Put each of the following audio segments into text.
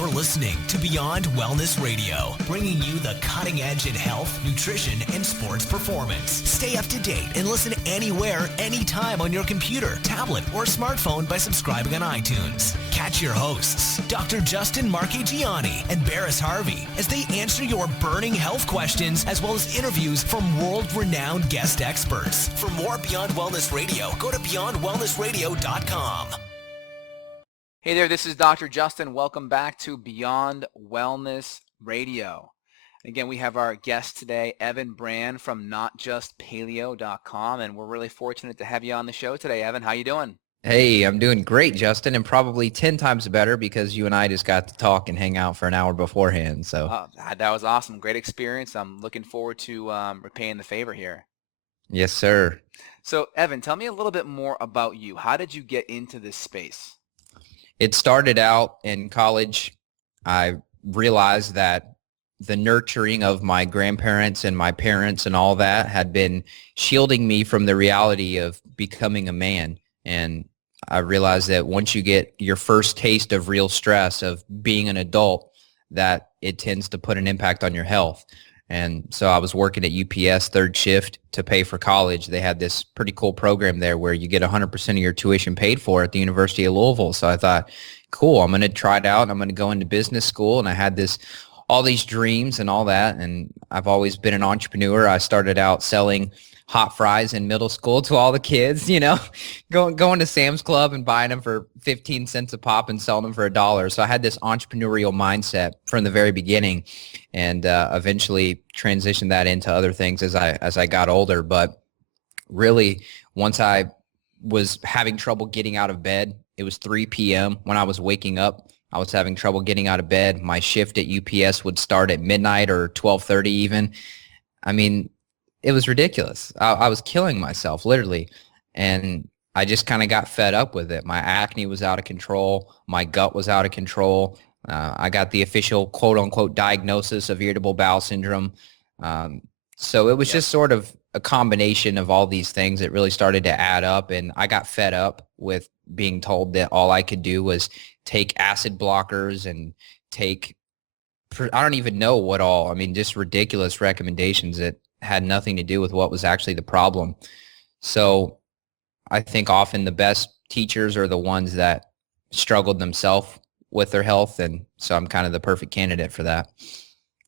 You're listening to Beyond Wellness Radio, bringing you the cutting edge in health, nutrition, and sports performance. Stay up to date and listen anywhere, anytime on your computer, tablet, or smartphone by subscribing on iTunes. Catch your hosts, Dr. Justin Marchegiani and Barris Harvey, as they answer your burning health questions as well as interviews from world-renowned guest experts. For more Beyond Wellness Radio, go to beyondwellnessradio.com. Hey there, this is Dr. Justin. Welcome back to Beyond Wellness Radio. Again, we have our guest today, Evan Brand from NotJustPaleo.com, and we're really fortunate to have you on the show today. Evan, how you doing? Hey, I'm doing great, Justin, and probably 10 times better because you and I just got to talk and hang out for an hour beforehand. So that was awesome. Great experience. I'm looking forward to repaying the favor here. Yes, sir. So, Evan, tell me a little bit more about you. How did you get into this space? It started out in college. I realized that the nurturing of my grandparents and my parents and all that had been shielding me from the reality of becoming a man. And I realized that once you get your first taste of real stress of being an adult, that it tends to put an impact on your health. And so I was working at UPS third shift to pay for college. They had this pretty cool program there where you get 100% of your tuition paid for at the University of Louisville. So I thought, cool, I'm going to try it out and I'm going to go into business school. And I had all these dreams and all that. And I've always been an entrepreneur. I started out selling hot fries in middle school to all the kids, going to Sam's Club and buying them for 15 cents a pop and selling them for $1. So I had this entrepreneurial mindset from the very beginning, and eventually transitioned that into other things as I got older. But really, once I was having trouble getting out of bed, it was 3 p.m. when I was waking up. I was having trouble getting out of bed. My shift at UPS would start at midnight or 12:30 even. I mean, it was ridiculous. I was killing myself, literally. And I just kind of got fed up with it. My acne was out of control. My gut was out of control. I got the official quote-unquote diagnosis of irritable bowel syndrome. So it was just sort of a combination of all these things that really started to add up. And I got fed up with being told that all I could do was take acid blockers and I don't even know what all. I mean, just ridiculous recommendations that had nothing to do with what was actually the problem. So I think often the best teachers are the ones that struggled themselves with their health. And so I'm kind of the perfect candidate for that.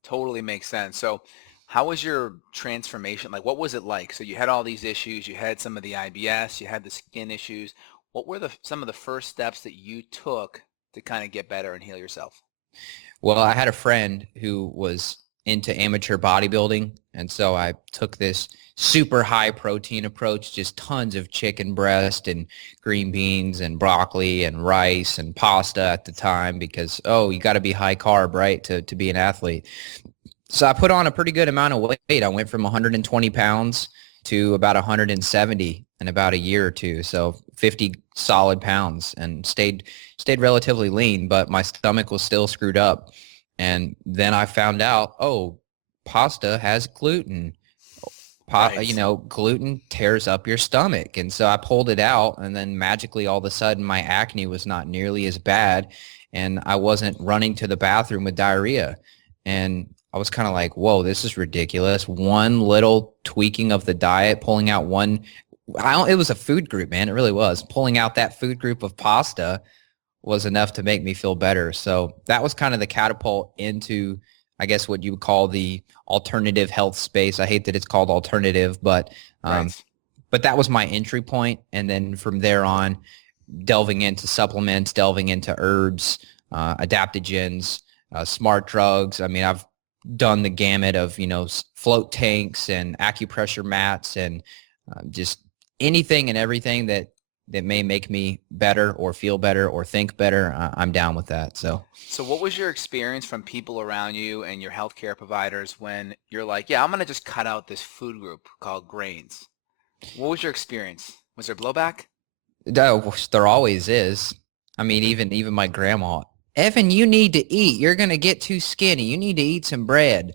Totally makes sense. So how was your transformation? Like, what was it like? So you had all these issues, you had some of the IBS, you had the skin issues. What were some of the first steps that you took to kind of get better and heal yourself? Well, I had a friend who was into amateur bodybuilding. And so I took this super high protein approach, just tons of chicken breast and green beans and broccoli and rice and pasta at the time because, you got to be high carb, right, to be an athlete. So I put on a pretty good amount of weight. I went from 120 pounds to about 170 in about a year or two. So 50 solid pounds and stayed relatively lean, but my stomach was still screwed up. And then I found out, pasta has gluten. Gluten tears up your stomach. And so I pulled it out, and then magically all of a sudden my acne was not nearly as bad, and I wasn't running to the bathroom with diarrhea. And I was kind of like, whoa, this is ridiculous. One little tweaking of the diet, pulling out it was a food group, man. It really was. Pulling out that food group of pasta was enough to make me feel better. So that was kind of the catapult into, I guess, what you would call the alternative health space. I hate that it's called alternative, but that was my entry point. And then from there on, delving into supplements, delving into herbs, adaptogens, smart drugs. I mean, I've done the gamut of, float tanks and acupressure mats and just anything and everything that may make me better or feel better or think better. I'm down with that. So what was your experience from people around you and your healthcare providers when you're like, I'm going to just cut out this food group called grains? What was your experience? Was there blowback? There always is. I mean, even my grandma, Evan, you need to eat. You're going to get too skinny. You need to eat some bread.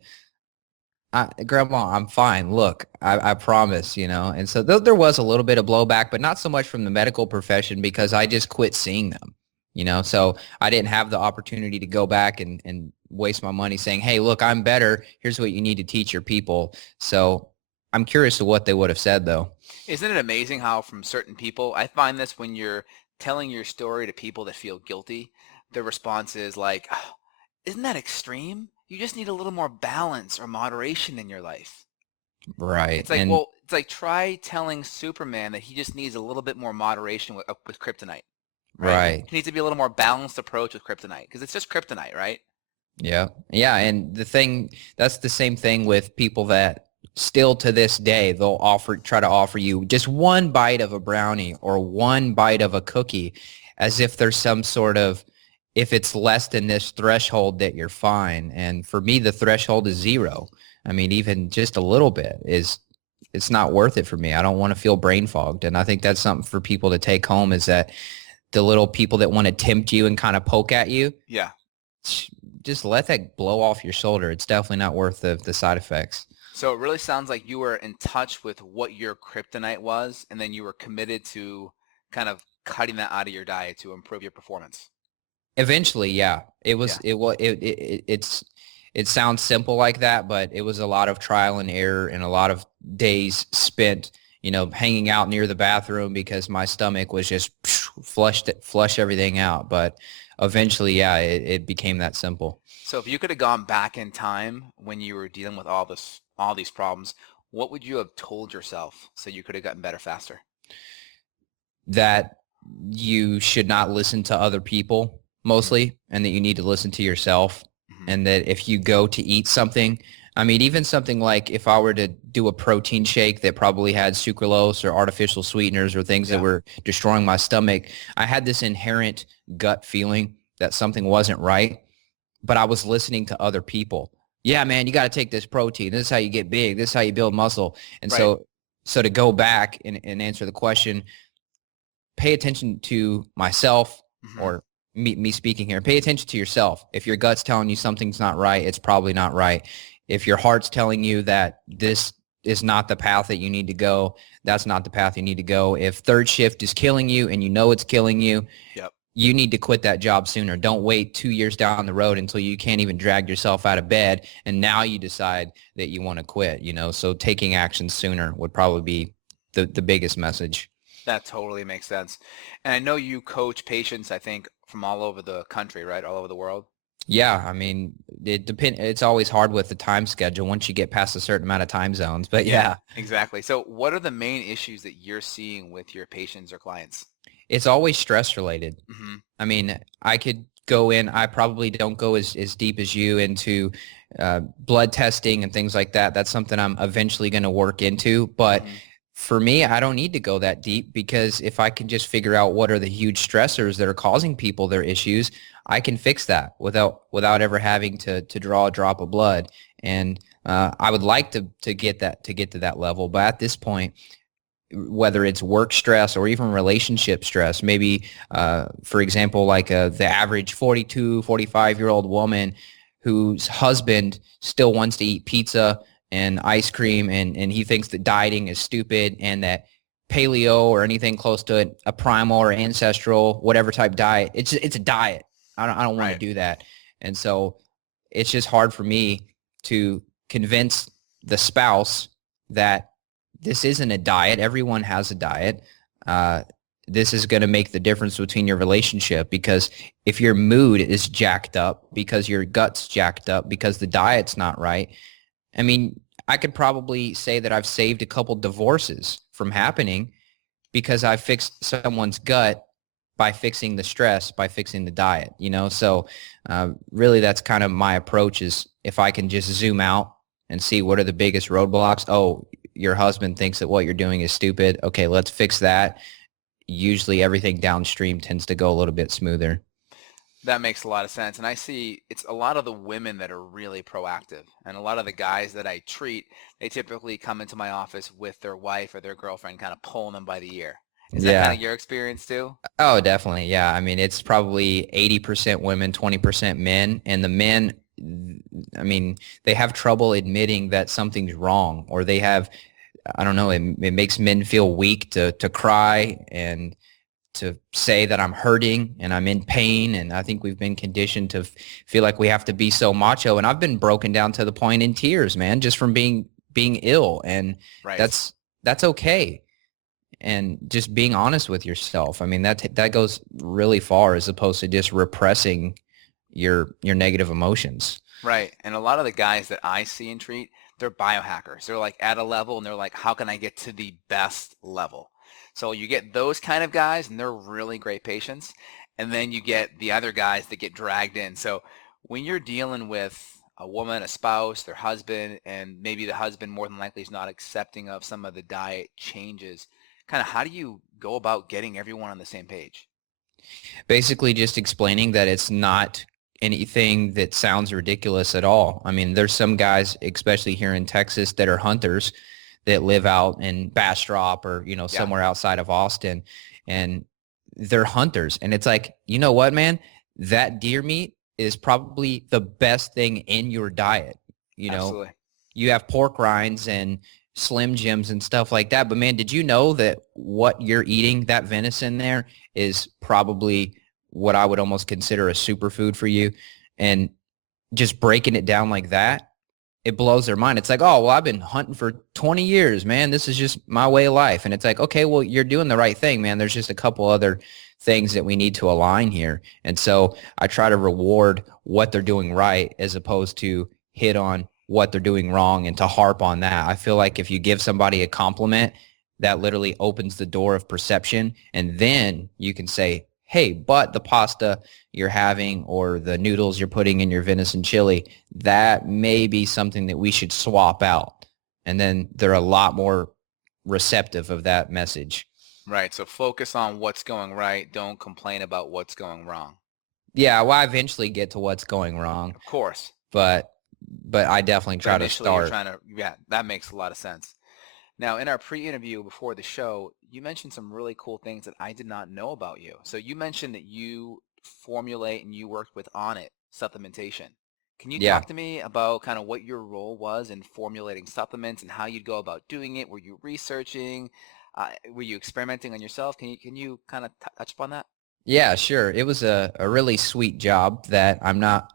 Grandma, I'm fine. Look, I promise, And so there was a little bit of blowback, but not so much from the medical profession because I just quit seeing them. So I didn't have the opportunity to go back and waste my money saying, hey, look, I'm better. Here's what you need to teach your people. So I'm curious to what they would have said, though. Isn't it amazing how from certain people, I find this when you're telling your story to people that feel guilty, the response is like, oh, isn't that extreme? You just need a little more balance or moderation in your life. Right. It's like, And well, it's like try telling Superman that he just needs a little bit more moderation with kryptonite, right? right. He needs to be a little more balanced approach with kryptonite because it's just kryptonite, right? Yeah. Yeah. And that's the same thing with people that still to this day, they'll try to offer you just one bite of a brownie or one bite of a cookie as if there's some sort of, if it's less than this threshold that you're fine. And for me, the threshold is 0. I mean, even just a little bit it's not worth it for me. I don't want to feel brain fogged. And I think that's something for people to take home is that the little people that want to tempt you and kind of poke at you. Yeah. Just let that blow off your shoulder. It's definitely not worth the side effects. So it really sounds like you were in touch with what your kryptonite was, and then you were committed to kind of cutting that out of your diet to improve your performance. Eventually, yeah. It sounds simple like that, but it was a lot of trial and error and a lot of days spent, hanging out near the bathroom because my stomach was just flush everything out. But eventually, yeah, it became that simple. So if you could have gone back in time when you were dealing with all these problems, what would you have told yourself so you could have gotten better faster? That you should not listen to other people mostly, and that you need to listen to yourself. And that if you go to eat something, I mean, even something like if I were to do a protein shake that probably had sucralose or artificial sweeteners or things that were destroying my stomach, I had this inherent gut feeling that something wasn't right, but I was listening to other people. Yeah, man, you got to take this protein. This is how you get big. This is how you build muscle. And so to go back and answer the question, pay attention to myself or me speaking here. Pay attention to yourself. If your gut's telling you something's not right, it's probably not right. If your heart's telling you that this is not the path that you need to go, that's not the path you need to go. If third shift is killing you and you know it's killing you, you need to quit that job sooner. Don't wait 2 years down the road until you can't even drag yourself out of bed and now you decide that you want to quit, So taking action sooner would probably be the biggest message. That totally makes sense. And I know you coach patients, I think, from all over the country, right? All over the world. Yeah, I mean, it's always hard with the time schedule once you get past a certain amount of time zones, but yeah. Exactly. So what are the main issues that you're seeing with your patients or clients? It's always stress related. I mean, I could go in, I probably don't go as deep as you into blood testing and things like that. That's something I'm eventually going to work into, but for me, I don't need to go that deep because if I can just figure out what are the huge stressors that are causing people their issues, I can fix that without ever having to draw a drop of blood. And I would like to get to that level. But at this point, whether it's work stress or even relationship stress, maybe, for example, like the average 42, 45-year-old woman whose husband still wants to eat pizza and ice cream, and he thinks that dieting is stupid and that paleo or anything close to it, a primal or ancestral, whatever type diet, it's a diet. I don't want to do that. And so it's just hard for me to convince the spouse that this isn't a diet. Everyone has a diet. This is going to make the difference between your relationship, because if your mood is jacked up because your gut's jacked up because the diet's not right, I mean, I could probably say that I've saved a couple divorces from happening because I fixed someone's gut by fixing the stress, by fixing the diet, So really that's kind of my approach, is if I can just zoom out and see what are the biggest roadblocks. Oh, your husband thinks that what you're doing is stupid. Okay, let's fix that. Usually everything downstream tends to go a little bit smoother. That makes a lot of sense. And I see it's a lot of the women that are really proactive. And a lot of the guys that I treat, they typically come into my office with their wife or their girlfriend kind of pulling them by the ear. Is that kind of your experience too? Oh, definitely. Yeah. I mean, it's probably 80% women, 20% men. And the men, I mean, they have trouble admitting that something's wrong, or they have, I don't know, it makes men feel weak to cry and say that I'm hurting and I'm in pain. And I think we've been conditioned to feel like we have to be so macho. And I've been broken down to the point in tears, man, just from being ill. And Right. that's okay. And just being honest with yourself. I mean, that goes really far as opposed to just repressing your negative emotions. Right. And a lot of the guys that I see and treat, they're biohackers. They're like at a level and they're like, how can I get to the best level? So you get those kind of guys and they're really great patients. And then you get the other guys that get dragged in. So when you're dealing with a woman, a spouse, their husband, and maybe the husband more than likely is not accepting of some of the diet changes, kind of how do you go about getting everyone on the same page? Basically just explaining that it's not anything that sounds ridiculous at all. I mean, there's some guys, especially here in Texas, that are hunters that live out in Bastrop or, somewhere outside of Austin, and they're hunters. And it's like, you know what, man, that deer meat is probably the best thing in your diet. Absolutely. You have pork rinds and Slim Jims and stuff like that. But man, did you know that what you're eating, that venison there, is probably what I would almost consider a superfood for you? And just breaking it down like that, it blows their mind. It's like, oh, well, I've been hunting for 20 years, man. This is just my way of life. And it's like, okay, well, you're doing the right thing, man. There's just a couple other things that we need to align here. And so I try to reward what they're doing right as opposed to hit on what they're doing wrong and to harp on that. I feel like if you give somebody a compliment, that literally opens the door of perception. And then you can say, hey, but the pasta you're having or the noodles you're putting in your venison chili, that may be something that we should swap out. And then they're a lot more receptive of that message. Right. So focus on what's going right. Don't complain about what's going wrong. Yeah, well, I eventually get to what's going wrong. Of course. But I definitely try to start. Yeah, that makes a lot of sense. Now, in our pre-interview before the show, you mentioned some really cool things that I did not know about you. So you mentioned that you formulate and you worked with Onnit supplementation. Can you talk to me about kind of what your role was in formulating supplements and how you'd go about doing it? Were you researching? Were you experimenting on yourself? Can you kind of touch upon that? Yeah, sure. It was a really sweet job that I'm not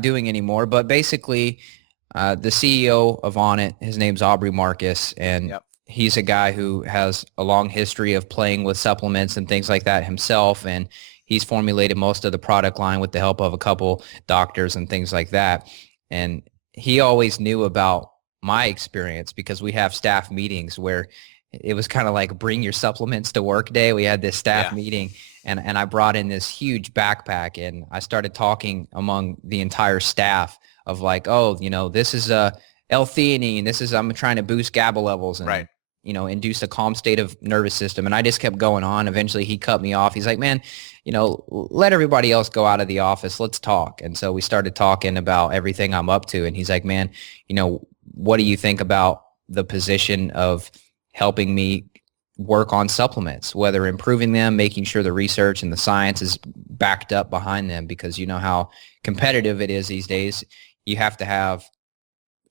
doing anymore. But basically, the CEO of Onnit, his name's Aubrey Marcus, and he's a guy who has a long history of playing with supplements and things like that himself. And he's formulated most of the product line with the help of a couple doctors and things like that. And he always knew about my experience because we have staff meetings where it was kind of like bring your supplements to work day. We had this staff meeting and I brought in this huge backpack and I started talking among the entire staff of like, oh, this is L-theanine. This is, I'm trying to boost GABA levels and, induce a calm state of nervous system. And I just kept going on. Eventually he cut me off. He's like, man, let everybody else go out of the office. Let's talk. And so we started talking about everything I'm up to. And he's like, man, what do you think about the position of helping me work on supplements, whether improving them, making sure the research and the science is backed up behind them, because you know how competitive it is these days. You have to have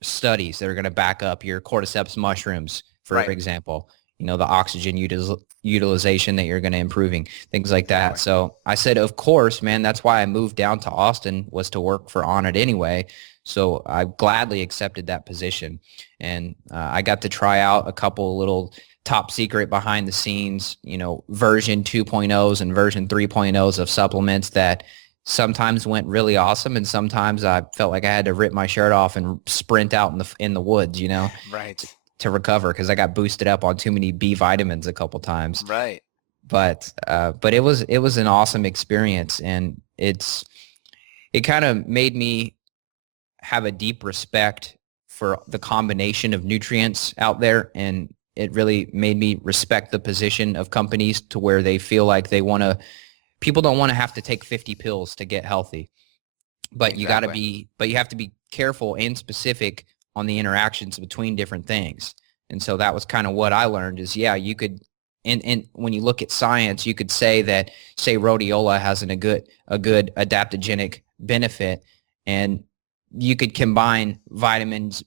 studies that are going to back up your cordyceps mushrooms, for example, the oxygen utilization that you're going to improving, things like that. Right. So I said, of course, man, that's why I moved down to Austin, was to work for Onnit anyway. So I gladly accepted that position. And I got to try out a couple little top secret behind the scenes, version 2.0s and version 3.0s of supplements that sometimes went really awesome. And sometimes I felt like I had to rip my shirt off and sprint out in the woods, right, to recover because I got boosted up on too many B vitamins a couple times. Right. But it was an awesome experience, and it kind of made me have a deep respect for the combination of nutrients out there, and it really made me respect the position of companies to where they feel like people don't want to have to take 50 pills to get healthy, but you have to be careful and specific on the interactions between different things. And so that was kind of what I learned is, you could, and when you look at science, you could say that, say rhodiola has a good adaptogenic benefit, and you could combine vitamins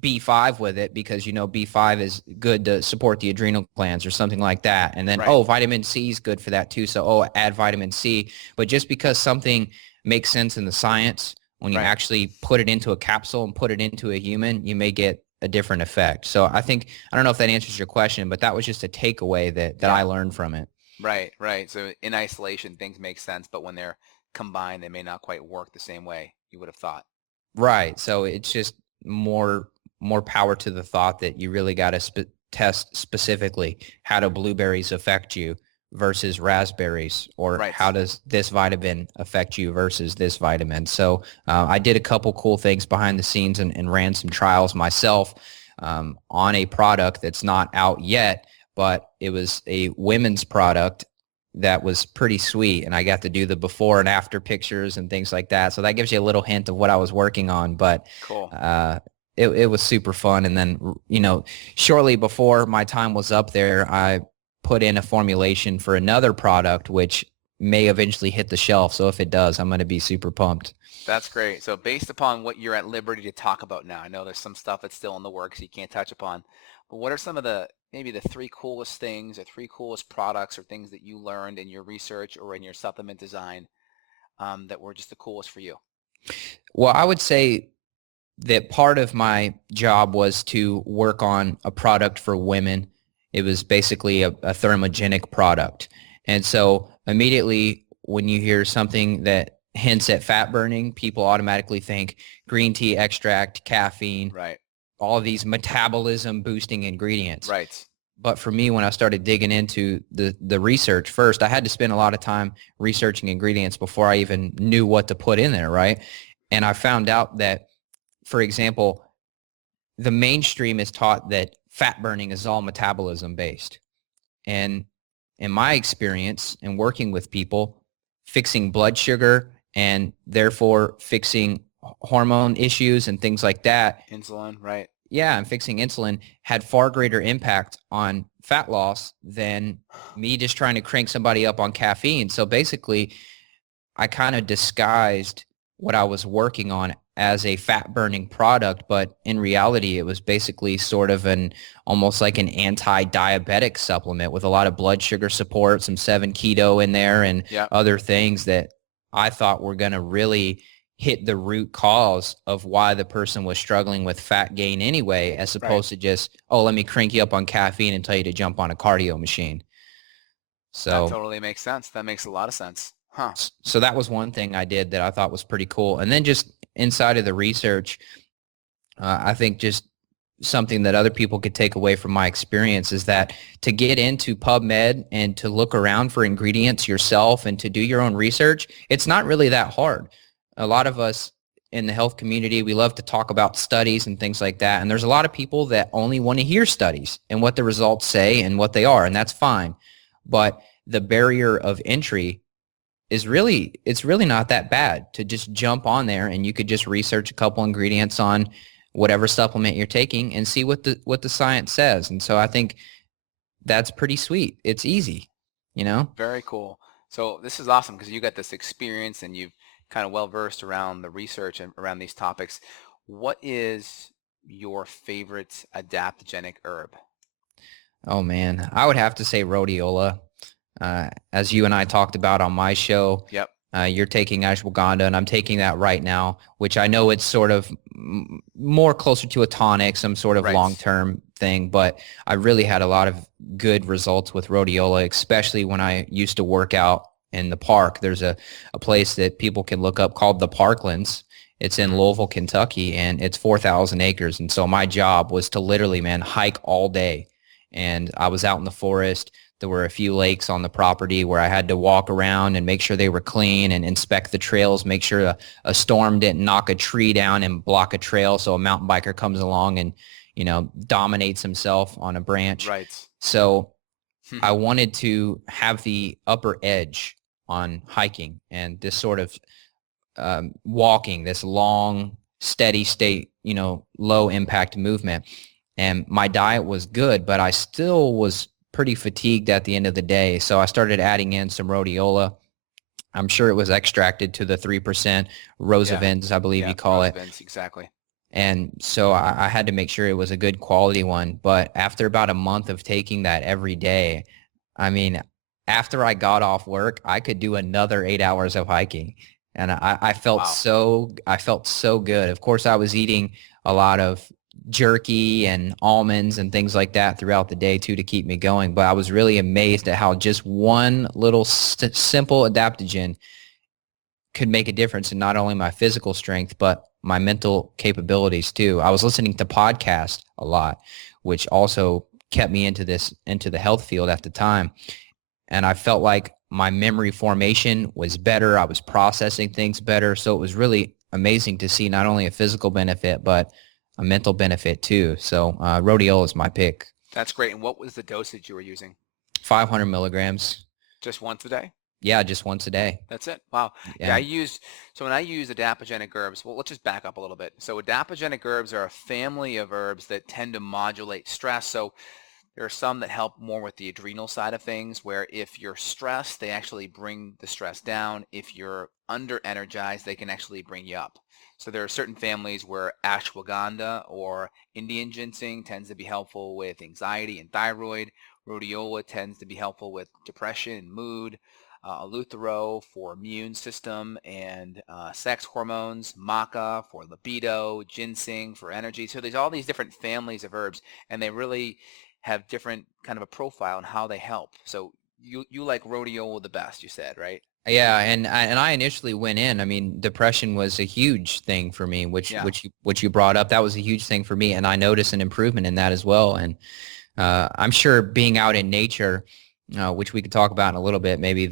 B5 with it because, B5 is good to support the adrenal glands or something like that. And then, Right. vitamin C is good for that too. So, add vitamin C. But just because something makes sense in the science, when you Right. actually put it into a capsule and put it into a human, you may get a different effect. So I don't know if that answers your question, but that was just a takeaway that I learned from it. Right. So in isolation, things make sense, but when they're combined, they may not quite work the same way you would have thought. Right. So it's just more power to the thought that you really got to test specifically how do blueberries affect you versus raspberries, or Right. how does this vitamin affect you versus this vitamin. So I did a couple cool things behind the scenes and ran some trials myself on a product that's not out yet, but it was a women's product that was pretty sweet, and I got to do the before and after pictures and things like that. So that gives you a little hint of what I was working on, but cool. It was super fun. And then, shortly before my time was up there, I put in a formulation for another product, which may eventually hit the shelf. So if it does, I'm going to be super pumped. That's great. So based upon what you're at liberty to talk about now, I know there's some stuff that's still in the works you can't touch upon, but what are some of maybe the 3 coolest things or 3 coolest products or things that you learned in your research or in your supplement design that were just the coolest for you? Well, I would say that part of my job was to work on a product for women. It was basically a thermogenic product. And so immediately when you hear something that hints at fat burning, people automatically think green tea extract, caffeine, right, all of these metabolism boosting ingredients. Right. But for me, when I started digging into the research, first, I had to spend a lot of time researching ingredients before I even knew what to put in there, right? And I found out that, for example, the mainstream is taught that fat burning is all metabolism based. And in my experience in working with people, fixing blood sugar and therefore fixing hormone issues and things like that. Insulin, right. Yeah, and fixing insulin had far greater impact on fat loss than me just trying to crank somebody up on caffeine. So basically, I kind of disguised what I was working on as a fat burning product, but in reality, it was basically sort of almost like an anti-diabetic supplement with a lot of blood sugar support, some 7-keto in there, and other things that I thought were going to really hit the root cause of why the person was struggling with fat gain anyway, as opposed to just, let me crank you up on caffeine and tell you to jump on a cardio machine. So that totally makes sense. That makes a lot of sense. Huh. So that was one thing I did that I thought was pretty cool. And then just inside of the research, I think just something that other people could take away from my experience is that to get into PubMed and to look around for ingredients yourself and to do your own research, it's not really that hard. A lot of us in the health community, we love to talk about studies and things like that. And there's a lot of people that only want to hear studies and what the results say and what they are, and that's fine. But the barrier of entry it's really not that bad to just jump on there, and you could just research a couple ingredients on whatever supplement you're taking and see what the science says. And so I think that's pretty sweet. It's easy, Very cool. So this is awesome because you got this experience and you've kind of well versed around the research and around these topics. What is your favorite adaptogenic herb? Oh man, I would have to say rhodiola. As you and I talked about on my show, Yep. You're taking ashwagandha, and I'm taking that right now, which I know it's sort of more closer to a tonic, some sort of long-term thing, but I really had a lot of good results with rhodiola, especially when I used to work out in the park. There's a place that people can look up called the Parklands. It's in Louisville, Kentucky, and it's 4,000 acres. And so my job was to literally, hike all day. And I was out in the forest. There were a few lakes on the property where I had to walk around and make sure they were clean and inspect the trails, make sure a storm didn't knock a tree down and block a trail so a mountain biker comes along and, dominates himself on a branch. Right. So I wanted to have the upper edge on hiking and this sort of walking, this long, steady state, low impact movement. And my diet was good, but I still was pretty fatigued at the end of the day. So I started adding in some rhodiola. I'm sure it was extracted to the 3% Rosavins, I believe you call it. Exactly. And so I had to make sure it was a good quality one. But after about a month of taking that every day, I mean, after I got off work, I could do another 8 hours of hiking. And Wow. I felt so good. Of course, I was eating a lot of jerky and almonds and things like that throughout the day too to keep me going. But I was really amazed at how just one little simple adaptogen could make a difference in not only my physical strength, but my mental capabilities too. I was listening to podcasts a lot, which also kept me into the health field at the time. And I felt like my memory formation was better. I was processing things better. So it was really amazing to see not only a physical benefit, but a mental benefit too. So rhodiola is my pick. That's great. And what was the dosage you were using? 500 milligrams. Just once a day? Yeah, just once a day. That's it. Wow. Yeah, Yeah. so when I use adaptogenic herbs, well, let's just back up a little bit. So adaptogenic herbs are a family of herbs that tend to modulate stress. So there are some that help more with the adrenal side of things, where if you're stressed, they actually bring the stress down. If you're under energized, they can actually bring you up. So there are certain families where ashwagandha or Indian ginseng tends to be helpful with anxiety and thyroid. Rhodiola tends to be helpful with depression and mood. Eleuthero for immune system and sex hormones, maca for libido, ginseng for energy. So there's all these different families of herbs, and they really have different kind of a profile on how they help. So you like rhodiola the best, you said, right? Yeah, and I initially went in. I mean, depression was a huge thing for me, Yeah. which you brought up. That was a huge thing for me, and I noticed an improvement in that as well. And I'm sure being out in nature, which we could talk about in a little bit, maybe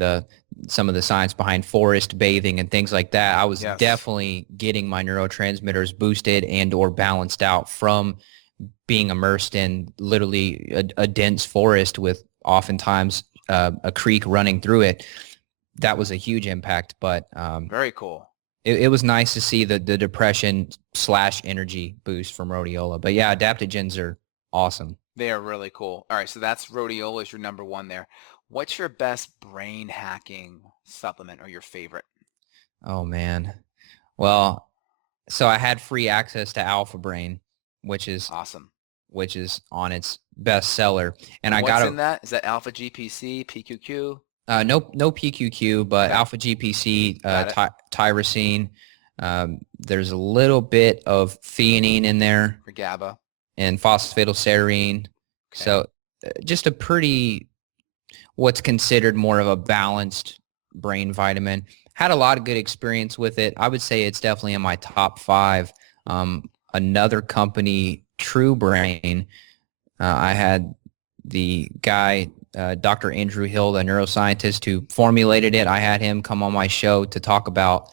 some of the science behind forest bathing and things like that. I was Yes. definitely getting my neurotransmitters boosted and or balanced out from being immersed in literally a dense forest with oftentimes a creek running through it. That was a huge impact, but Very cool. it was nice to see the depression / energy boost from rhodiola. But yeah, adaptogens are awesome. They are really cool. All right, so that's rhodiola is your number one there. What's your best brain hacking supplement or your favorite? Oh man. Well, so I had free access to Alpha Brain, which is Awesome. on its bestseller, and And I what's got in that? Is that alpha GPC, PQQ? no PQQ, but Okay, Alpha GPC, got it. tyrosine. There's a little bit of theanine in there For GABA. and phosphatidylserine. Okay. So just a pretty what's considered more of a balanced brain vitamin. Had a lot of good experience with it. I would say it's definitely in my top 5. Another company, True Brain, I had the guy, Dr. Andrew Hill, a neuroscientist who formulated it. I had him come on my show to talk about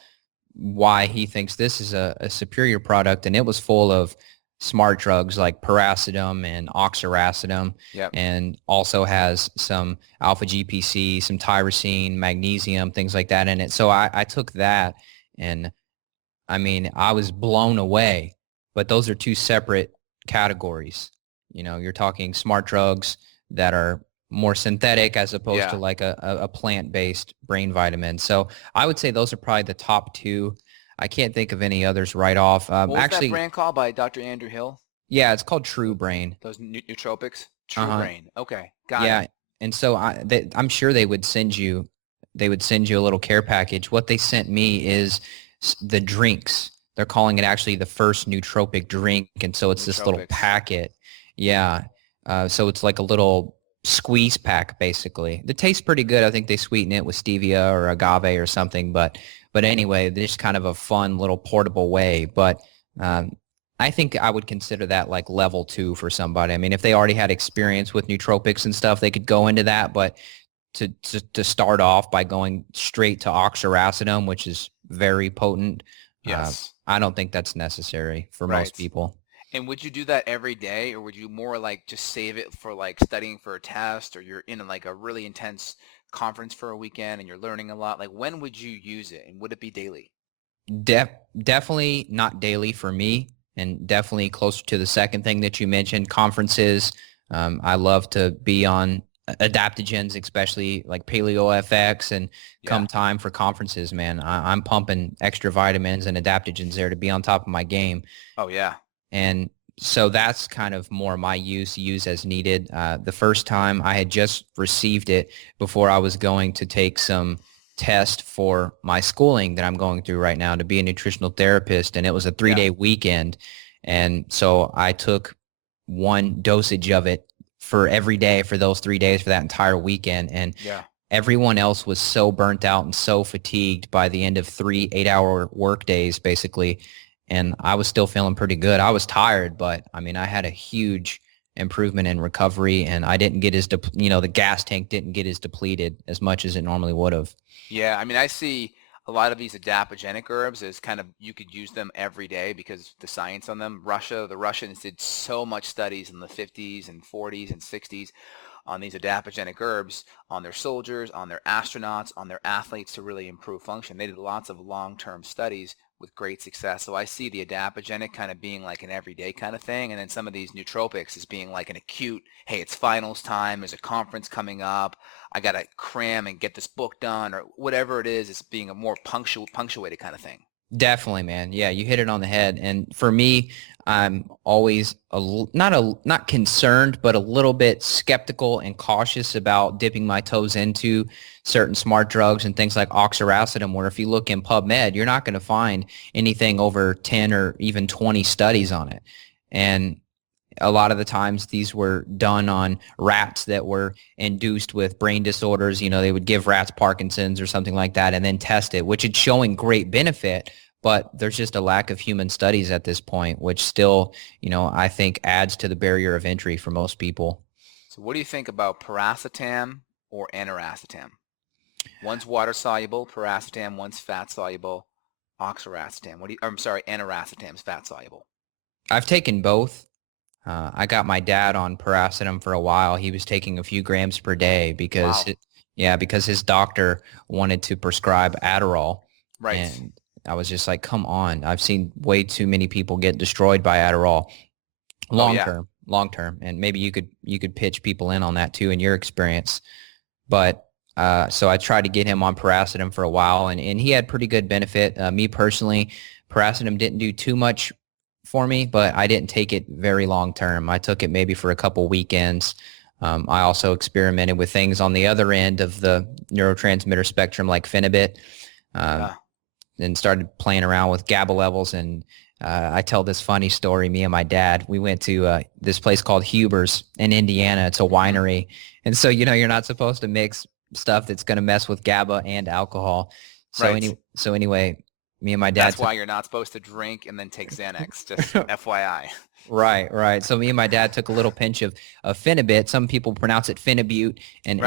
why he thinks this is a superior product, and it was full of smart drugs like Piracetam and Oxiracetam, Yep. and also has some alpha GPC, some tyrosine, magnesium, things like that in it. So I took that, and I mean, I was blown away. But those are two separate categories. You know, you're talking smart drugs that are more synthetic as opposed to Yeah. like a plant-based brain vitamin. So I would say those are probably the top 2. I can't think of any others right off. What was that Actually, brand called by Dr. Andrew Hill? yeah, it's called True Brain. Those nootropics? True Uh-huh. Brain. Okay, got it. Yeah. And so I'm sure they would send you a little care package. What they sent me is the drinks. They're calling it actually the first nootropic drink. And so it's this little Nootropics. packet. Yeah. So it's like a little squeeze pack, basically. It tastes pretty good. I think they sweeten it with stevia or agave or something. But anyway, there's kind of a fun little portable way. But um, I think I would consider that like level 2 for somebody. I mean, if they already had experience with nootropics and stuff, they could go into that. But to start off by going straight to oxiracetam, which is very potent, Yes. I don't think that's necessary for most Right. people. And would you do that every day, or would you more like just save it for like studying for a test, or you're in like a really intense conference for a weekend and you're learning a lot? Like when would you use it, and would it be daily? Definitely not daily for me, and definitely closer to the second thing that you mentioned, conferences. I love to be on adaptogens, especially like Paleo FX, and Yeah. come time for conferences, man, I'm pumping extra vitamins and adaptogens there to be on top of my game. Oh, yeah. And so that's kind of more my use as needed. The first time I had just received it before I was going to take some test for my schooling that I'm going through right now to be a nutritional therapist. And it was a 3-day weekend. And so I took one dosage of it for every day for those 3 days for that entire weekend. And Yeah. everyone else was so burnt out and so fatigued by the end of 3 8-hour work days, basically. And I was still feeling pretty good. I was tired, but I mean, I had a huge improvement in recovery, and I didn't get the gas tank didn't get as depleted as much as it normally would have. Yeah, I mean, I see a lot of these adaptogenic herbs as kind of you could use them every day because the science on them. The Russians did so much studies in the 50s and 40s and 60s on these adaptogenic herbs on their soldiers, on their astronauts, on their athletes to really improve function. They did lots of long-term studies with great success. So I see the adaptogenic kind of being like an everyday kind of thing, and then some of these nootropics as being like an acute, hey, it's finals time, there's a conference coming up, I got to cram and get this book done, or whatever it is, it's being a more punctuated kind of thing. Definitely, man. Yeah, you hit it on the head. And for me, I'm always not concerned, but a little bit skeptical and cautious about dipping my toes into certain smart drugs and things like oxiracetam, where if you look in PubMed, you're not going to find anything over 10 or even 20 studies on it. And a lot of the times these were done on rats that were induced with brain disorders. They would give rats Parkinson's or something like that and then test it, which is showing great benefit. But there's just a lack of human studies at this point, which still, I think adds to the barrier of entry for most people. So what do you think about piracetam or aniracetam? One's water soluble, piracetam, one's fat soluble, oxiracetam. Aniracetam's fat soluble. I've taken both. I got my dad on Piracetam for a while. He was taking a few grams per day because, Wow. because his doctor wanted to prescribe Adderall. Right. And I was just like, come on. I've seen way too many people get destroyed by Adderall long term. And maybe you could pitch people in on that too in your experience. But so I tried to get him on Piracetam for a while, and he had pretty good benefit. Me personally, Piracetam didn't do too much for me, but I didn't take it very long term. I took it maybe for a couple weekends. I also experimented with things on the other end of the neurotransmitter spectrum like Finabit, and started playing around with GABA levels. And I tell this funny story. Me and my dad, we went to this place called Huber's in Indiana. It's a winery. And so, you're not supposed to mix stuff that's going to mess with GABA and alcohol. So, anyway, me and my dad. That's why you're not supposed to drink and then take Xanax, just FYI. Right. So me and my dad took a little pinch of Finabit. Some people pronounce it Finabute, and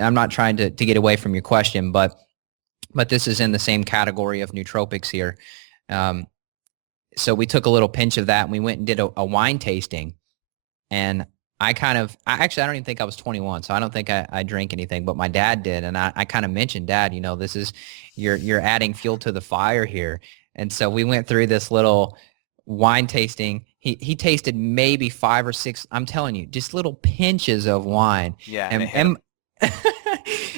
I'm not trying to get away from your question, but this is in the same category of nootropics here. So we took a little pinch of that, and we went and did a wine tasting. And I don't even think I was 21, so I don't think I drank anything, but my dad did. And I kind of mentioned, Dad, this is, you're adding fuel to the fire here. And so we went through this little wine tasting. He tasted maybe 5 or 6, I'm telling you, just little pinches of wine. Yeah.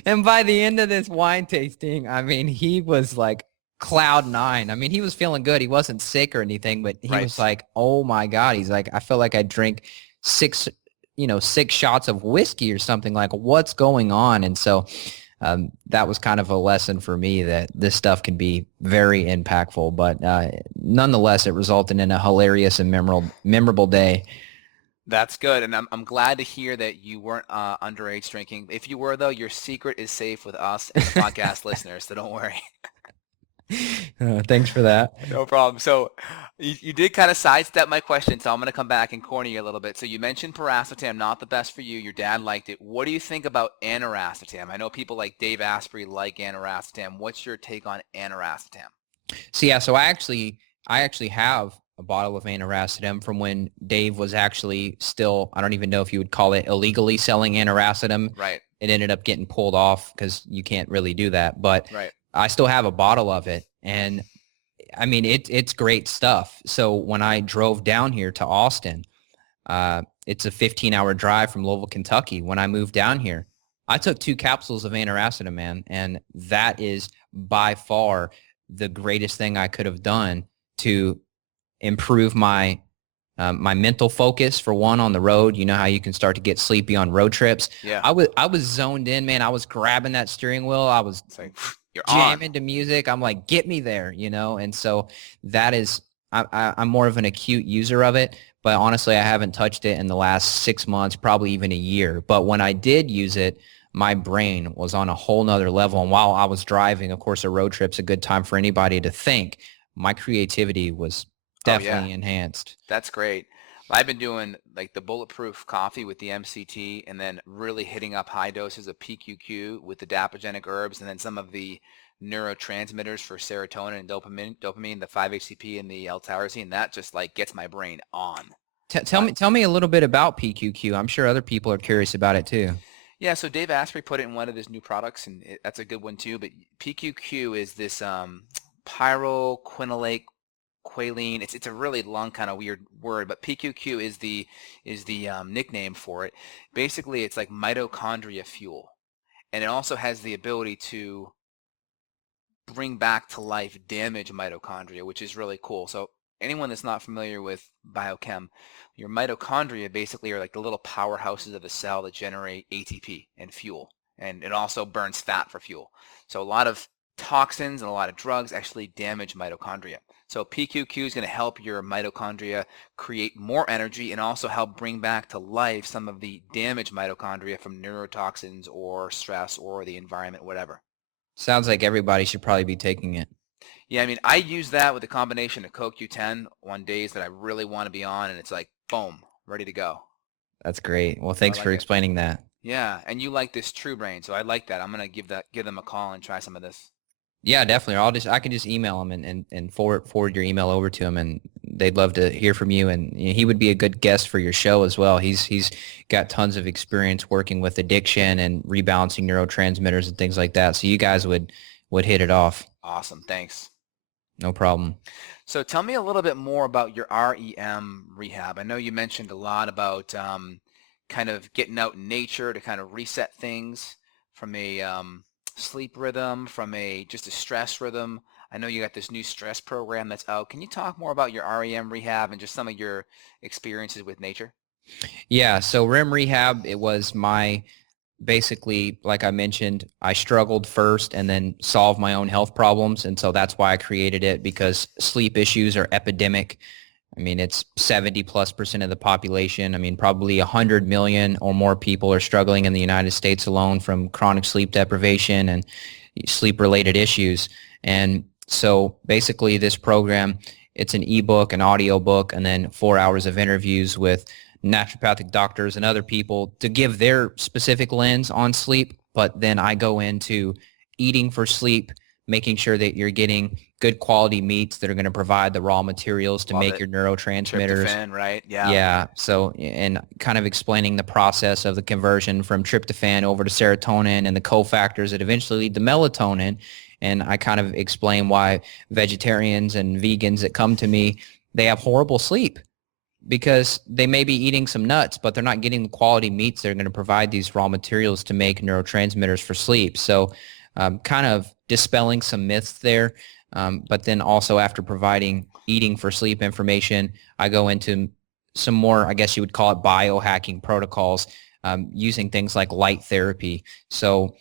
And by the end of this wine tasting, I mean, he was like cloud 9. I mean, he was feeling good. He wasn't sick or anything, but he was like, oh my God. He's like, I feel like I drink 6 shots of whiskey or something. Like, what's going on? And so that was kind of a lesson for me that this stuff can be very impactful, but nonetheless, it resulted in a hilarious and memorable day. That's good. And I'm glad to hear that you weren't underage drinking. If you were, though, your secret is safe with us and podcast listeners, so don't worry. Thanks for that. No problem. So you did kind of sidestep my question, so I'm going to come back and corner you a little bit. So you mentioned piracetam, not the best for you. Your dad liked it. What do you think about aniracetam? I know people like Dave Asprey like aniracetam. What's your take on aniracetam? So I actually have a bottle of aniracetam from when Dave was actually still, I don't even know if you would call it illegally selling aniracetam. Right. It ended up getting pulled off because you can't really do that. But right. I still have a bottle of it, and I mean, it's great stuff. So when I drove down here to Austin, it's a 15-hour drive from Louisville, Kentucky. When I moved down here, I took 2 capsules of Aniracetam, man, and that is by far the greatest thing I could have done to improve my my mental focus, for one, on the road. You know how you can start to get sleepy on road trips. Yeah. I was zoned in, man. I was grabbing that steering wheel. I was It's like, you're jamming on. to music. I'm like, get me there, you know? And so that is, I'm more of an acute user of it, but honestly, I haven't touched it in the last 6 months, probably even a year. But when I did use it, my brain was on a whole nother level. And while I was driving, of course, a road trip's a good time for anybody to think, my creativity was Oh, yeah. definitely enhanced. That's great. I've been doing like the bulletproof coffee with the MCT, and then really hitting up high doses of PQQ with the adaptogenic herbs, and then some of the neurotransmitters for serotonin and dopamine, the 5-HTP and the L-tyrosine. That just like gets my brain on. Tell me a little bit about PQQ. I'm sure other people are curious about it too. Yeah, so Dave Asprey put it in one of his new products, and that's a good one too. But PQQ is this pyroquinolate qualine. It's a really long kind of weird word, but PQQ is the nickname for it. Basically, it's like mitochondria fuel, and it also has the ability to bring back to life damaged mitochondria, which is really cool. So anyone that's not familiar with biochem, your mitochondria basically are like the little powerhouses of the cell that generate ATP and fuel, and it also burns fat for fuel. So a lot of toxins and a lot of drugs actually damage mitochondria. So PQQ is going to help your mitochondria create more energy and also help bring back to life some of the damaged mitochondria from neurotoxins or stress or the environment, whatever. Sounds like everybody should probably be taking it. Yeah, I mean, I use that with a combination of CoQ10 on days that I really want to be on, and it's like, boom, ready to go. That's great. Well, So I thanks like for it. explaining that. Yeah, and you like this True Brain, so I like that. I'm gonna give them a call and try some of this. Yeah, definitely. I can just email him and forward your email over to him, and they'd love to hear from you. And you know, he would be a good guest for your show as well. He's got tons of experience working with addiction and rebalancing neurotransmitters and things like that. So you guys would hit it off. Awesome, thanks. No problem. So tell me a little bit more about your REM rehab. I know you mentioned a lot about kind of getting out in nature to kind of reset things from a sleep rhythm, from just a stress rhythm. I know you got this new stress program that's out. Can you talk more about your REM rehab and just some of your experiences with nature? Yeah. So REM Rehab, it was basically, like I mentioned, I struggled first and then solved my own health problems. And so that's why I created it, because sleep issues are epidemic. I mean, it's 70+% of the population. I mean, probably 100 million or more people are struggling in the United States alone from chronic sleep deprivation and sleep-related issues. And so basically this program, it's an ebook, an audio book, and then 4 hours of interviews with naturopathic doctors and other people to give their specific lens on sleep. But then I go into eating for sleep, making sure that you're getting good quality meats that are going to provide the raw materials to Love make it. your neurotransmitters. Tryptophan, right? Yeah. Yeah. So, and kind of explaining the process of the conversion from tryptophan over to serotonin and the cofactors that eventually lead to melatonin. And I kind of explain why vegetarians and vegans that come to me, they have horrible sleep because they may be eating some nuts, but they're not getting the quality meats that are going to provide these raw materials to make neurotransmitters for sleep. So kind of dispelling some myths there. But then also after providing eating for sleep information, I go into some more, I guess you would call it biohacking protocols, using things like light therapy. So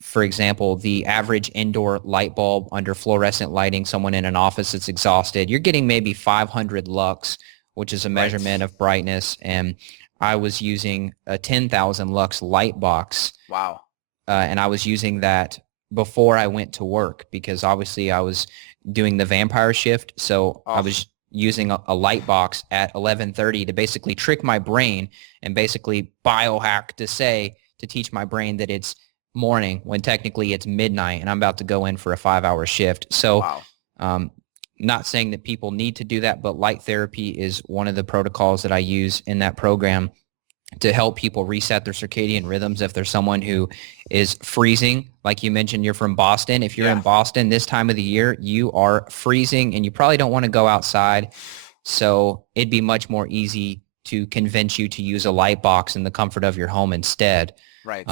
for example, the average indoor light bulb under fluorescent lighting, someone in an office that's exhausted, you're getting maybe 500 lux, which is a measurement of brightness. And I was using a 10,000 lux light box. Wow. And I was using that before I went to work because obviously I was doing the vampire shift. So I was using a light box at 11:30 to basically trick my brain and basically biohack to teach my brain that it's morning when technically it's midnight and I'm about to go in for a 5-hour shift. So not saying that people need to do that, but light therapy is one of the protocols that I use in that program to help people reset their circadian rhythms. If there's someone who is freezing, like you mentioned, you're from Boston. If you're in Boston this time of the year, you are freezing and you probably don't want to go outside. So it'd be much more easy to convince you to use a light box in the comfort of your home instead. Right.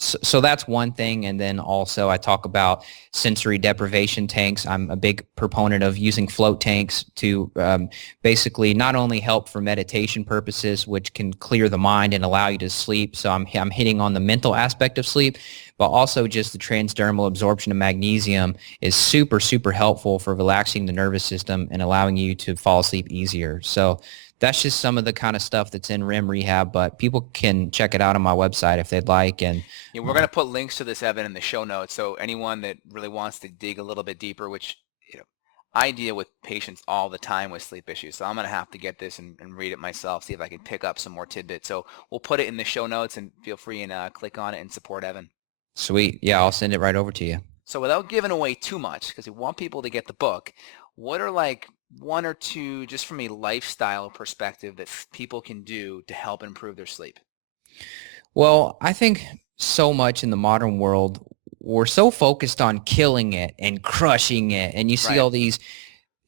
So that's one thing. And then also I talk about sensory deprivation tanks. I'm a big proponent of using float tanks to basically not only help for meditation purposes, which can clear the mind and allow you to sleep. So I'm hitting on the mental aspect of sleep, but also just the transdermal absorption of magnesium is super, super helpful for relaxing the nervous system and allowing you to fall asleep easier. So that's just some of the kind of stuff that's in REM Rehab, but people can check it out on my website if they'd like. And yeah, we're going to put links to this, Evan, in the show notes. So anyone that really wants to dig a little bit deeper, which, I deal with patients all the time with sleep issues. So I'm going to have to get this and read it myself, see if I can pick up some more tidbits. So we'll put it in the show notes, and feel free and click on it and support Evan. Sweet. Yeah, I'll send it right over to you. So without giving away too much, because we want people to get the book, what are like one or two, just from a lifestyle perspective, that people can do to help improve their sleep? Well, I think so much in the modern world, we're so focused on killing it and crushing it. And you see Right. all these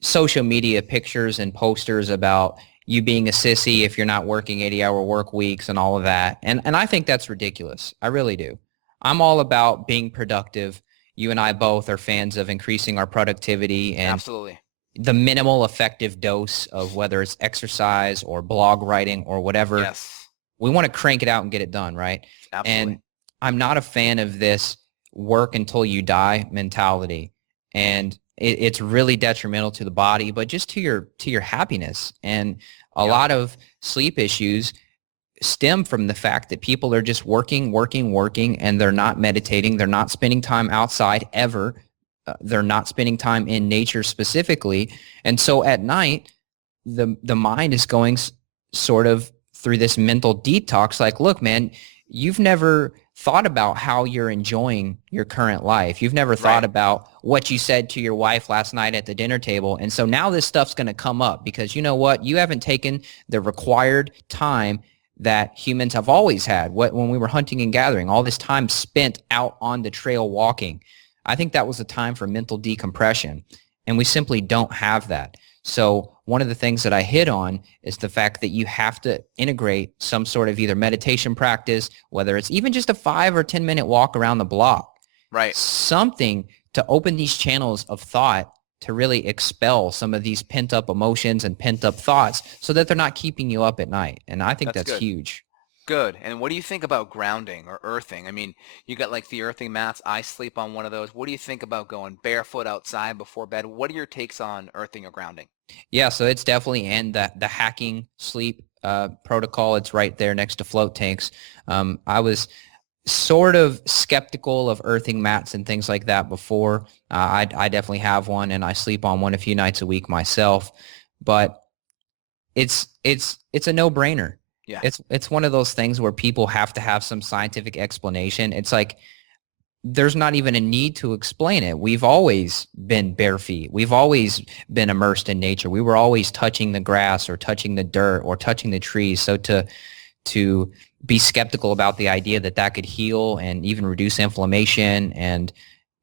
social media pictures and posters about you being a sissy if you're not working 80-hour work weeks and all of that. And I think that's ridiculous. I really do. I'm all about being productive. You and I both are fans of increasing our productivity and Absolutely. the minimal effective dose of whether it's exercise or blog writing or whatever. Yes. We want to crank it out and get it done, right? Absolutely. And I'm not a fan of this work until you die mentality. And it's really detrimental to the body, but just to your happiness. And a lot of sleep issues stem from the fact that people are just working, and they're not meditating. They're not spending time outside ever. They're not spending time in nature specifically. And so at night, the mind is going sort of through this mental detox. Like, look, man, you've never thought about how you're enjoying your current life. You've never thought about what you said to your wife last night at the dinner table. And so now this stuff's going to come up because you know what? You haven't taken the required time that humans have always had. When we were hunting and gathering, all this time spent out on the trail walking. I think that was a time for mental decompression, and we simply don't have that. So one of the things that I hit on is the fact that you have to integrate some sort of either meditation practice, whether it's even just a 5 or 10 minute walk around the block, Right. something to open these channels of thought to really expel some of these pent up emotions and pent up thoughts so that they're not keeping you up at night. And I think that's huge. Good. And what do you think about grounding or earthing? I mean, you got like the earthing mats. I sleep on one of those. What do you think about going barefoot outside before bed? What are your takes on earthing or grounding? Yeah, so it's definitely in the hacking sleep protocol. It's right there next to float tanks. I was sort of skeptical of earthing mats and things like that before. I definitely have one, and I sleep on one a few nights a week myself. But it's a no-brainer. Yeah. It's one of those things where people have to have some scientific explanation. It's like there's not even a need to explain it. We've always been bare feet. We've always been immersed in nature. We were always touching the grass or touching the dirt or touching the trees. So to be skeptical about the idea that that could heal and even reduce inflammation and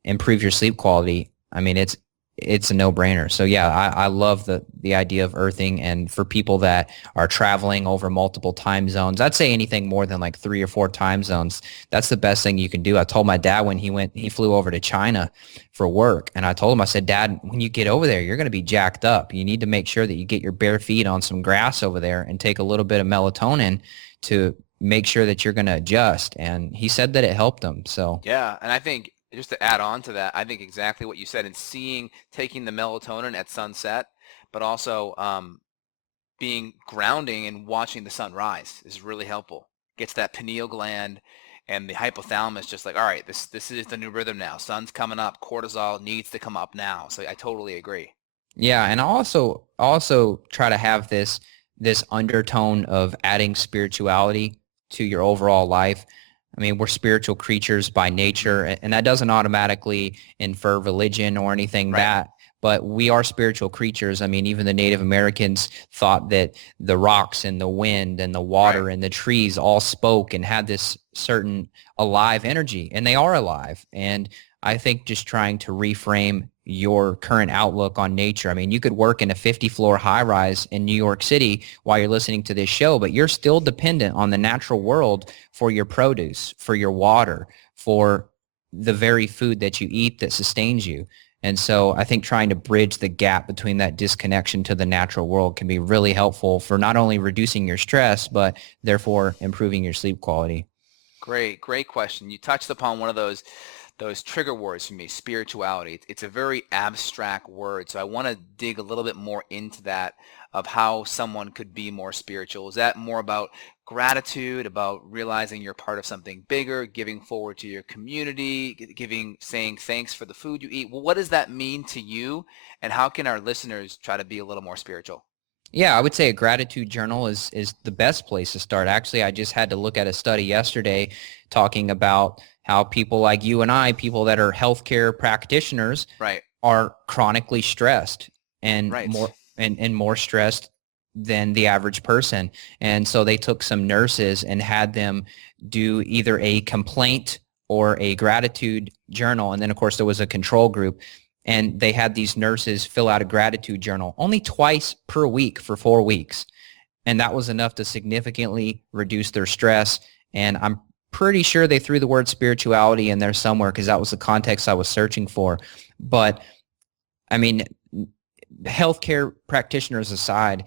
improve your sleep quality, I mean, it's a no-brainer. So yeah, I love the idea of earthing. And for people that are traveling over multiple time zones, I'd say anything more than like 3 or 4 time zones, that's the best thing you can do. I told my dad when he flew over to China for work, and I told him, I said, Dad, when you get over there, you're going to be jacked up. You need to make sure that you get your bare feet on some grass over there and take a little bit of melatonin to make sure that you're going to adjust. And he said that it helped him. So yeah. And I think just to add on to that, I think exactly what you said, and taking the melatonin at sunset, but also being grounding and watching the sun rise is really helpful. Gets that pineal gland and the hypothalamus just like, all right, this is the new rhythm now. Sun's coming up. Cortisol needs to come up now. So I totally agree. yeah, and I also try to have this undertone of adding spirituality to your overall life. I mean, we're spiritual creatures by nature, and that doesn't automatically infer religion or anything but we are spiritual creatures. I mean, even the Native Americans thought that the rocks and the wind and the water and the trees all spoke and had this certain alive energy, and they are alive. And I think just trying to reframe your current outlook on nature. I mean, you could work in a 50-floor high-rise in New York City while you're listening to this show, but you're still dependent on the natural world for your produce, for your water, for the very food that you eat that sustains you. And so I think trying to bridge the gap between that disconnection to the natural world can be really helpful for not only reducing your stress, but therefore improving your sleep quality. Great question. You touched upon one of those trigger words for me, spirituality. It's a very abstract word, so I want to dig a little bit more into that of how someone could be more spiritual. Is that more about gratitude, about realizing you're part of something bigger, giving forward to your community, saying thanks for the food you eat? Well, what does that mean to you, and how can our listeners try to be a little more spiritual? Yeah, I would say a gratitude journal is the best place to start. Actually, I just had to look at a study yesterday talking about how people like you and I, people that are healthcare practitioners, Right. are chronically stressed and Right. more stressed than the average person. And so they took some nurses and had them do either a complaint or a gratitude journal. And then, of course, there was a control group. And they had these nurses fill out a gratitude journal only twice per week for 4 weeks. And that was enough to significantly reduce their stress. And I'm pretty sure they threw the word spirituality in there somewhere because that was the context I was searching for. But I mean, healthcare practitioners aside,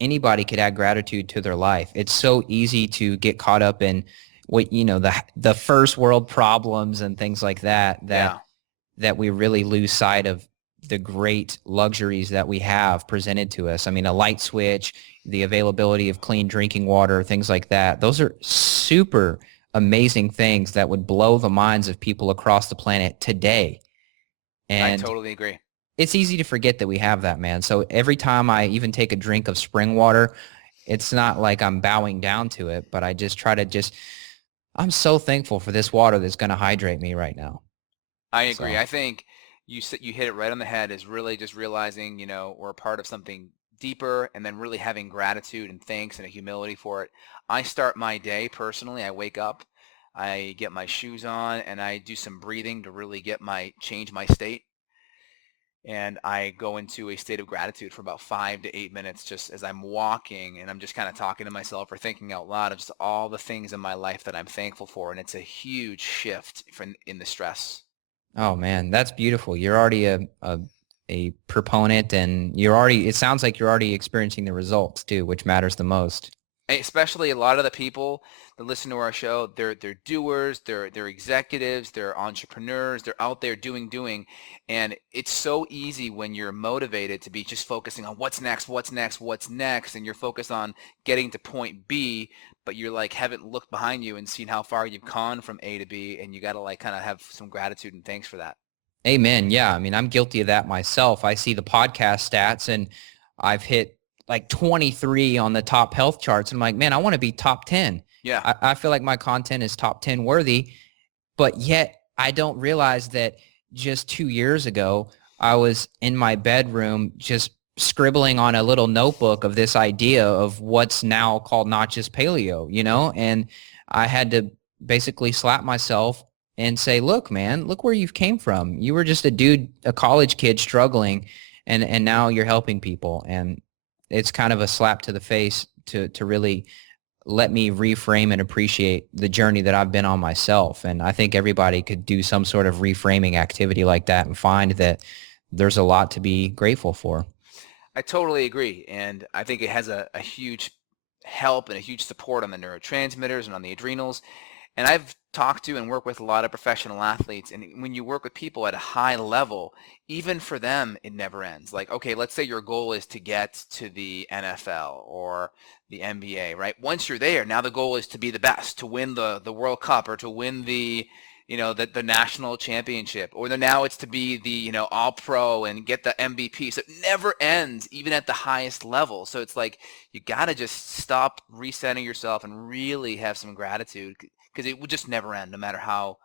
anybody could add gratitude to their life. It's so easy to get caught up in the first world problems and things like that we really lose sight of the great luxuries that we have presented to us. I mean, a light switch, the availability of clean drinking water, things like that. Those are super amazing things that would blow the minds of people across the planet today. And I totally agree. it's easy to forget that we have that, man. So every time I even take a drink of spring water, it's not like I'm bowing down to it, but I just try to I'm so thankful for this water that's going to hydrate me right now. I agree. So. I think you hit it right on the head, is really just realizing, we're a part of something deeper, and then really having gratitude and thanks and a humility for it. I start my day personally. I wake up, I get my shoes on, and I do some breathing to really change my state. And I go into a state of gratitude for about 5 to 8 minutes, just as I'm walking, and I'm just kind of talking to myself or thinking out loud of just all the things in my life that I'm thankful for. And it's a huge shift in the stress. Oh man, that's beautiful. You're already a proponent, and it sounds like you're already experiencing the results too, which matters the most. Especially a lot of the people that listen to our show, they're doers, they're executives, they're entrepreneurs, they're out there doing, and it's so easy when you're motivated to be just focusing on what's next, and you're focused on getting to point B, but you're like haven't looked behind you and seen how far you've gone from A to B, and you got to like kind of have some gratitude and thanks for that. Amen. Yeah. I mean, I'm guilty of that myself. I see the podcast stats and I've hit like 23 on the top health charts. And I'm like, man, I want to be top 10. Yeah. I feel like my content is top 10 worthy, but yet I don't realize that just 2 years ago, I was in my bedroom just scribbling on a little notebook of this idea of what's now called Not Just Paleo, and I had to basically slap myself and say, look, man, look where you've came from. You were just a college kid struggling, and now you're helping people. And it's kind of a slap to the face to really let me reframe and appreciate the journey that I've been on myself. And I think everybody could do some sort of reframing activity like that and find that there's a lot to be grateful for. I totally agree. And I think it has a huge help and a huge support on the neurotransmitters and on the adrenals. And I've talked to and worked with a lot of professional athletes. And when you work with people at a high level, even for them, it never ends. Like, okay, let's say your goal is to get to the NFL or the NBA, right? Once you're there, now the goal is to be the best, to win the World Cup, or to win the national championship, or now it's to be the all pro and get the MVP. So it never ends, even at the highest level. So it's like you got to just stop resetting yourself and really have some gratitude, because it would just never end, no matter how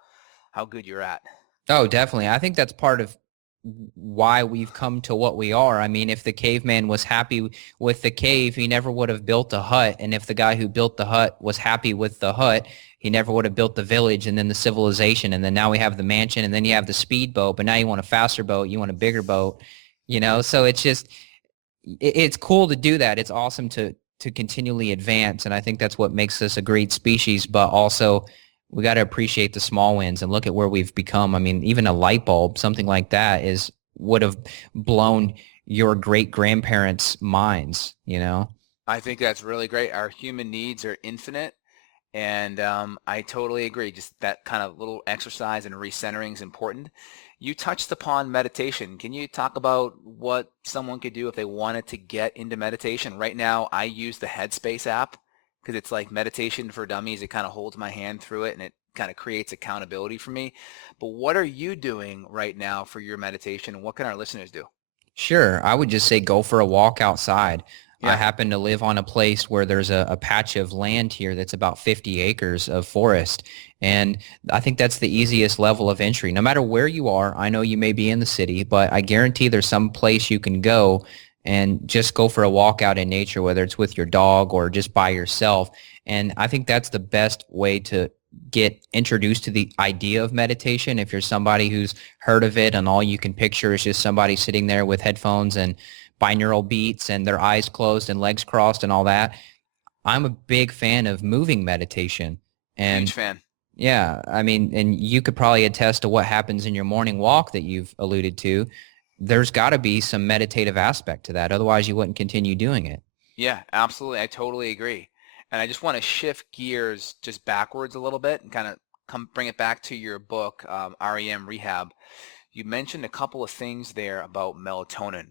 good you're at. Oh, definitely. I think that's part of why we've come to what we are. I mean, if the caveman was happy with the cave, he never would have built a hut. And if the guy who built the hut was happy with the hut, he never would have built the village and then the civilization. And then now we have the mansion, and then you have the speedboat, but now you want a faster boat, you want a bigger boat, so it's just, it's cool to do that. It's awesome to continually advance. And I think that's what makes us a great species, but also we got to appreciate the small wins and look at where we've become. I mean, even a light bulb, something like that would have blown your great grandparents' minds, I think that's really great. Our human needs are infinite. And I totally agree. Just that kind of little exercise and recentering is important. You touched upon meditation. Can you talk about what someone could do if they wanted to get into meditation? Right now, I use the Headspace app because it's like meditation for dummies. It kind of holds my hand through it, and it kind of creates accountability for me. But what are you doing right now for your meditation, and what can our listeners do? Sure. I would just say go for a walk outside. I Yeah. happen to live on a place where there's a patch of land here that's about 50 acres of forest. And I think that's the easiest level of entry. No matter where you are, I know you may be in the city, but I guarantee there's some place you can go and just go for a walk out in nature, whether it's with your dog or just by yourself. And I think that's the best way to get introduced to the idea of meditation. If you're somebody who's heard of it and all you can picture is just somebody sitting there with headphones and binaural beats and their eyes closed and legs crossed and all that, I'm a big fan of moving meditation. And Huge fan. yeah, I mean, and you could probably attest to what happens in your morning walk that you've alluded to. There's got to be some meditative aspect to that. Otherwise, you wouldn't continue doing it. Yeah, absolutely. I totally agree. And I just want to shift gears just backwards a little bit and kind of bring it back to your book, REM Rehab. You mentioned a couple of things there about melatonin.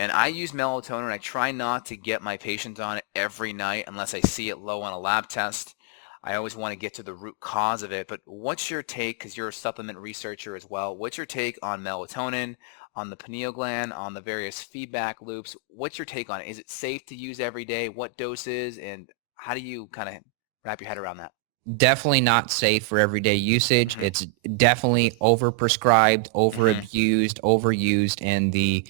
And I use melatonin. I try not to get my patients on it every night unless I see it low on a lab test. I always want to get to the root cause of it. But what's your take, because you're a supplement researcher as well, what's your take on melatonin, on the pineal gland, on the various feedback loops? What's your take on it? Is it safe to use every day? What doses? And how do you kind of wrap your head around that? Definitely not safe for everyday usage. Mm-hmm. It's definitely overprescribed, overabused, overused, and the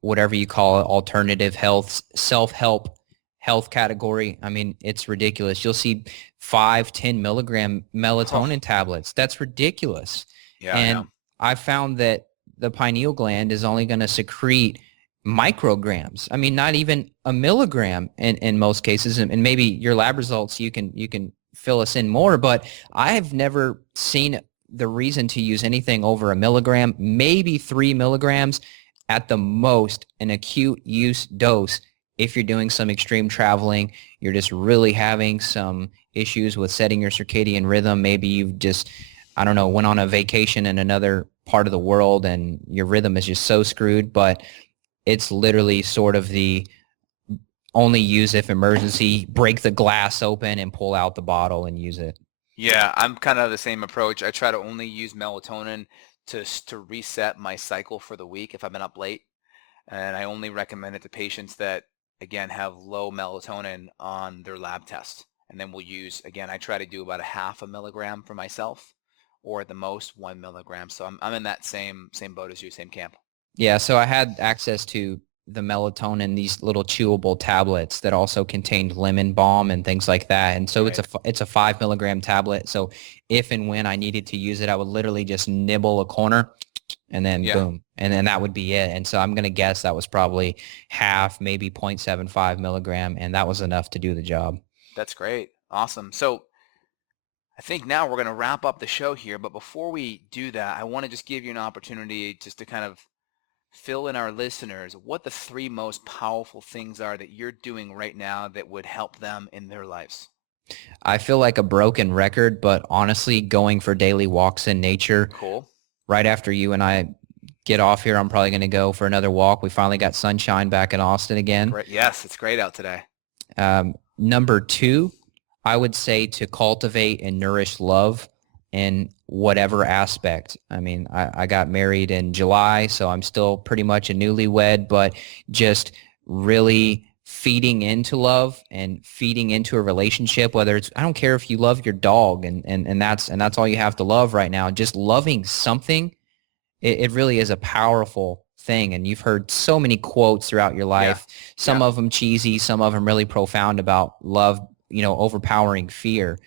whatever you call it, alternative health, self-help health category. I mean, it's ridiculous. You'll see 5, 10 milligram melatonin tablets. That's ridiculous. Yeah, And I found that the pineal gland is only going to secrete micrograms. I mean, not even a milligram in most cases. And maybe your lab results, you can fill us in more, but I have never seen the reason to use anything over a milligram, maybe 3 milligrams at the most, an acute use dose. If you're doing some extreme traveling, you're just really having some issues with setting your circadian rhythm. Maybe you've just, I don't know, went on a vacation in another part of the world and your rhythm is just so screwed, but it's literally sort of the only use if emergency, break the glass open and pull out the bottle and use it. Yeah, I'm kind of the same approach. I try to only use melatonin to reset my cycle for the week if I've been up late. And I only recommend it to patients that, again, have low melatonin on their lab test. And then we'll use, again, I try to do about a half a milligram for myself, or at the most 1 milligram. So I'm in that same boat as you, same camp. Yeah, so I had access to the melatonin, these little chewable tablets that also contained lemon balm and things like that. And so Right. it's a 5 milligram tablet. So if and when I needed to use it, I would literally just nibble a corner and then boom, and then that would be it. And so I'm going to guess that was probably half, maybe 0.75 milligram, and that was enough to do the job. That's great. Awesome. So I think now we're going to wrap up the show here. But before we do that, I want to just give you an opportunity just to kind of fill in our listeners what the 3 most powerful things are that you're doing right now that would help them in their lives. I feel like a broken record, but honestly, going for daily walks in nature. Cool. Right after you and I get off here, I'm probably going to go for another walk. We finally got sunshine back in Austin again. Great. Yes, it's great out today. Number 2, I would say to cultivate and nourish love in whatever aspect. I mean, I got married in July, so I'm still pretty much a newlywed, but just really feeding into love and feeding into a relationship, whether it's, I don't care if you love your dog and that's all you have to love right now, just loving something It really is a powerful thing. And you've heard so many quotes throughout your life, some of them cheesy, some of them really profound about love, overpowering fear.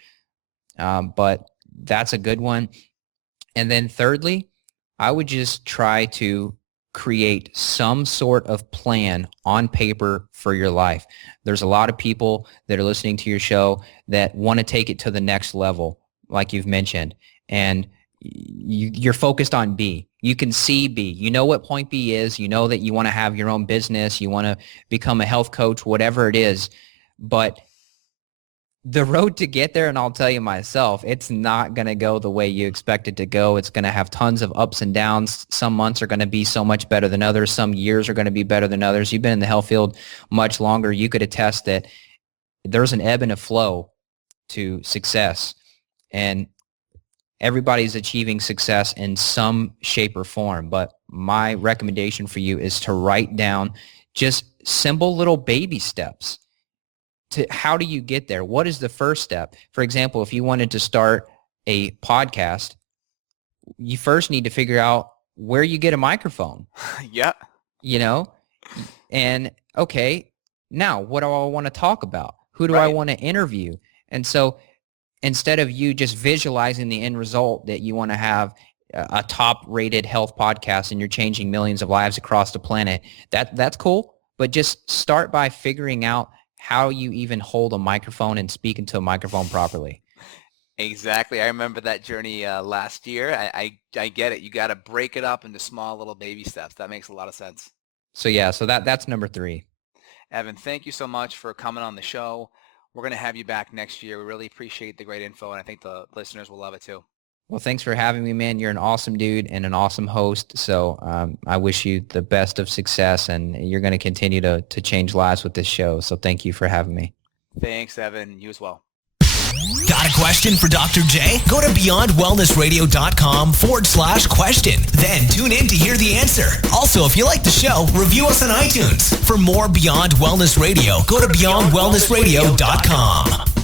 But that's a good one. And then thirdly, I would just try to create some sort of plan on paper for your life. There's a lot of people that are listening to your show that want to take it to the next level, like you've mentioned. And you're focused on B. You can see B. You know what point B is. You know that you want to have your own business. You want to become a health coach, whatever it is. But the road to get there, and I'll tell you myself, it's not going to go the way you expect it to go. It's going to have tons of ups and downs. Some months are going to be so much better than others. Some years are going to be better than others. You've been in the health field much longer. You could attest that there's an ebb and a flow to success. And everybody's achieving success in some shape or form. But my recommendation for you is to write down just simple little baby steps. To how do you get there? What is the first step? For example, if you wanted to start a podcast, you first need to figure out where you get a microphone. Yeah. And okay, now what do I want to talk about? Who do I want to interview? And so instead of you just visualizing the end result that you want to have a top-rated health podcast and you're changing millions of lives across the planet, that's cool. But just start by figuring out how you even hold a microphone and speak into a microphone properly. Exactly. I remember that journey last year. I get it. You got to break it up into small little baby steps. That makes a lot of sense. So that's number 3. Evan, thank you so much for coming on the show. We're going to have you back next year. We really appreciate the great info, and I think the listeners will love it too. Well, thanks for having me, man. You're an awesome dude and an awesome host. So I wish you the best of success, and you're going to continue to change lives with this show. So thank you for having me. Thanks, Evan. You as well. Got a question for Dr. J? Go to beyondwellnessradio.com/question. Then tune in to hear the answer. Also, if you like the show, review us on iTunes. For more Beyond Wellness Radio, go to beyondwellnessradio.com.